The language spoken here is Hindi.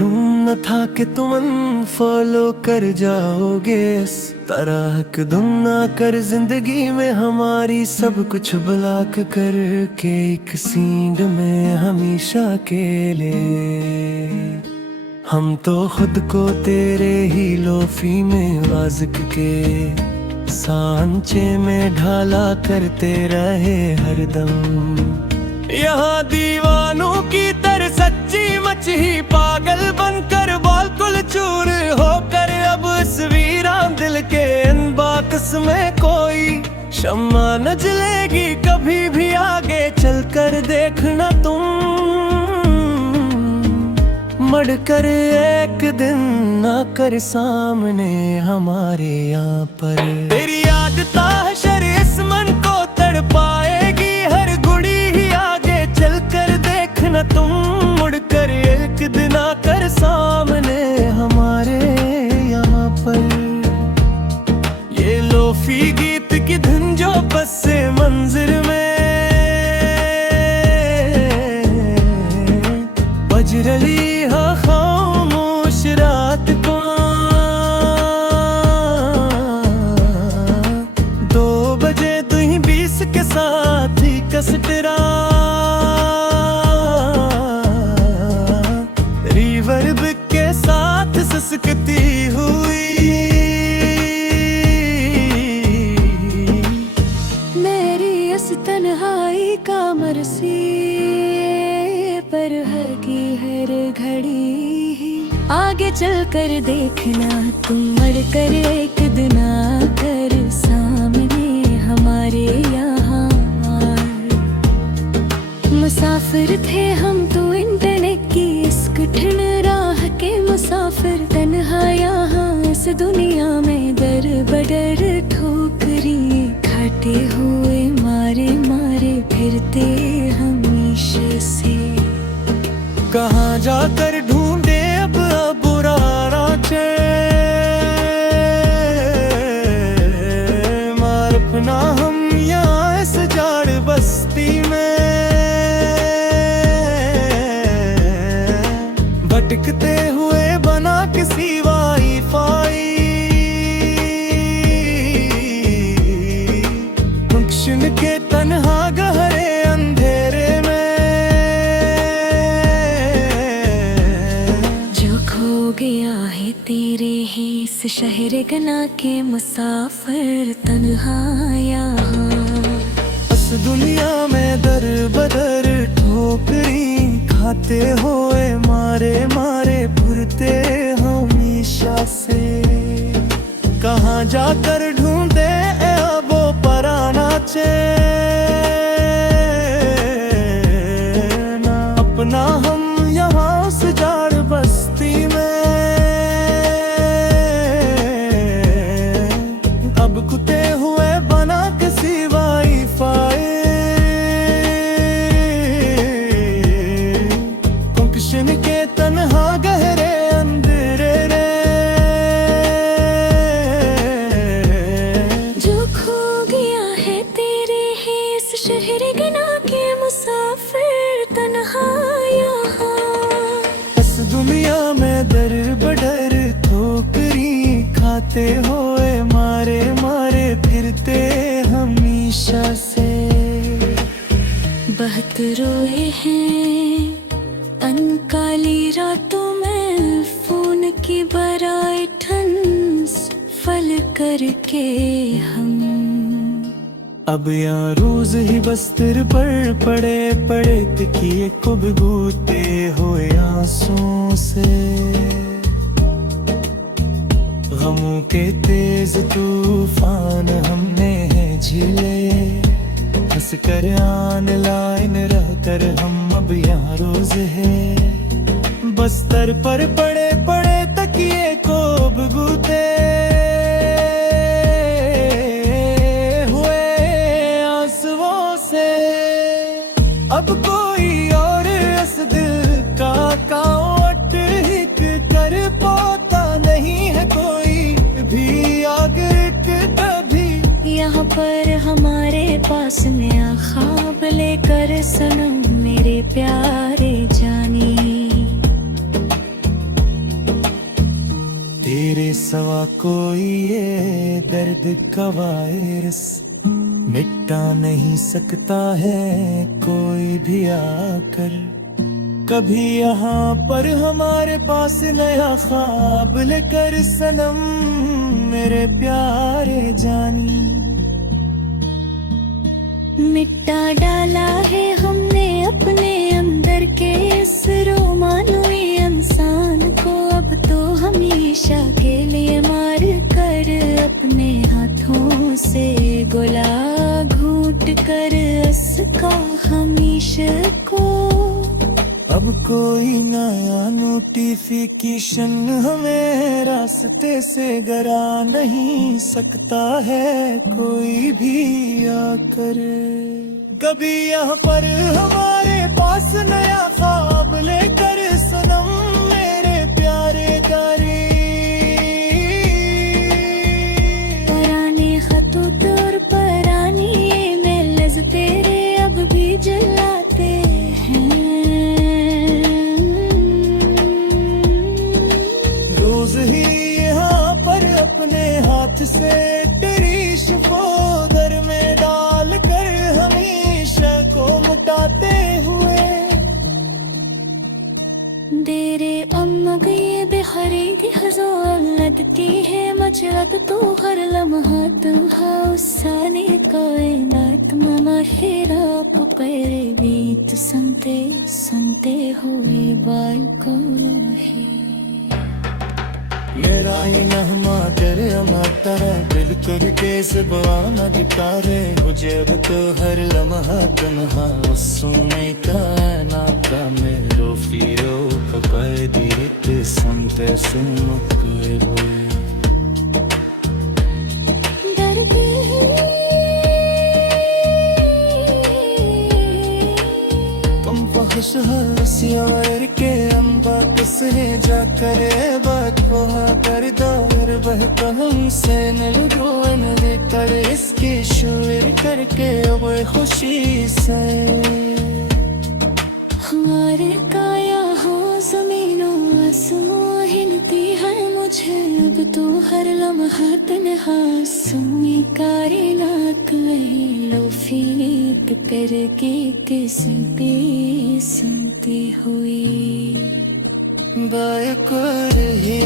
मालूम न था कि तुम फॉलो कर जाओगे इस तरह कदम ना कर जिंदगी में हमारी सब कुछ ब्लॉक करके एक सींड में हमेशा के लिए। हम तो खुद को तेरे ही लोफी में आज़िक के सांचे में ढाला करते रहे हरदम। यहाँ दीवानों की तरह सच्ची मछली पागल बनकर बिल्कुल चूर होकर अब इस वीरान दिल के इन बाकस में कोई शम्मा न जलेगी कभी भी। आगे चलकर देखना तुम मड़कर एक दिन ना कर सामने हमारे यहाँ पर। तेरी याद ताशर इस मन को तड़पाएगी हर गुड़ी ही। आगे चलकर देखना तुम मुड़कर एक दिन आकर सामने हमारे यहाँ पर। ये लोफी गीत की धुन जो बस से मंजिर में बज रही खामोश रात को। 2 बजे 2:20 के साथ ही कसटरा रिवर्ब के साथ सिसकती हुई मेरी इस तन्हाई का मरसी पर हर की हर घड़ी ही। आगे चल कर देखना तुम मड़कर एक दिन आकर सामने हमारे यहाँ। मुसाफिर थे हम तो इंटरनेट की इस कठिन राह के मुसाफिर। तन्हा यहाँ इस दुनिया में दर बदर ठोकरी खाते हुए मारे मारे फिरते हमेशा से। कहाँ जाकर ढूंढे अब बुरा राचे मार अपना हम यहाँ इस जाड़ बस्ती में। भटकते हुए बना किसी वाईफाई फंक्शन के तन्हा गहरे अंधेरे में। गया है तेरे ही इस शहर गना के मुसाफिर तन्हा यहाँ। बस दुनिया में दर बदर ठोकरी खाते हुए मारे मारे फिरते हमेशा से। कहाँ जाकर ढूंढे अब वो पराना चैन अपना हम यहाँ उस जाड़ बस्ती में। अब कुते हुए बना किसी वाईफाई फंक्शन के तन्हा गहरे अंधेरे रे। जो खो गया है तेरे ही इस शहर गना के मुसाफिर तन्हा यहाँ। बस दुनिया में दर बदर ठोकरी खाते हुए मारे मारे फिरते हमेशा से। बहुत रोए हैं अनकाली रातों में फोन की बराइठन्स फल करके हम। अब यहाँ रोज ही बस्तर पर पड़े पड़े तकिए को भिगोते हुए आंसुओं से। गमों के तेज तूफान हमने झेले हंस कर ऑनलाइन रहकर हम अब यहाँ रोज है। बस्तर पर पड़े पड़े तकिए को भिगोते हुए आंसुओं से। अब कोई और इस दिल का कावट हिट कर पाता नहीं है कोई भी आगे कभी। यहाँ पर हमारे पास नया ख्वाब लेकर सनम मेरे प्यारे जानी। बेसवा कोई ये दर्द का वायरस मिटा नहीं सकता है कोई भी आकर। कभी यहाँ पर हमारे पास नया ख्वाब लेकर सनम मेरे प्यारे जानी। मिटा डाला है हमने अपने अंदर के इस रोमानवी इंसान को, अब तो हमेशा के लिए मार कर अपने हाथों से गोला घूट कर उसका हमेशा को। अब कोई नया नोटिफिकेशन हमें रास्ते से गरा नहीं सकता है कोई भी आकर। कभी यहाँ पर हमारे पास नया ख्वाब लेकर सनम मेरे प्यारे प्यारे। पुराने खतूत और पुरानी ईमेल्स तेरे अब भी जलाते हैं। रोज ही यहाँ पर अपने हाथ से तेरी शफोदर में डाल कर हमेशा को मुटाते हुए। तेरे अम्मा गई बेहरेगी हज़ार लगती है मचलत तो हर लम्हा तुम्हा उसाने कायनात ममा हेरा पुकारे बीत सुनते सुनते हुए बाल को है। मेरा ये नहमा तेरे अमाता दिल करके ज़बान दिकारे मुझे अब तो हर लम्हा तन्हा सुने कायनाता में रो फिरो पकड़ दीते सुनते सुन कोई बोल। खुशहासियार के अम्बा किसने जा करे बात वहा कर दौर बहता हमसे नलगोन कर इसके शुर करके वो खुशी से। हमारे काया हो जमीनों आसमां हिलती है मुझे अब तो हर लम्हा तन्हा सुनी कायनात में लो फीक करके किसते सुनती हुई। बाय कर ही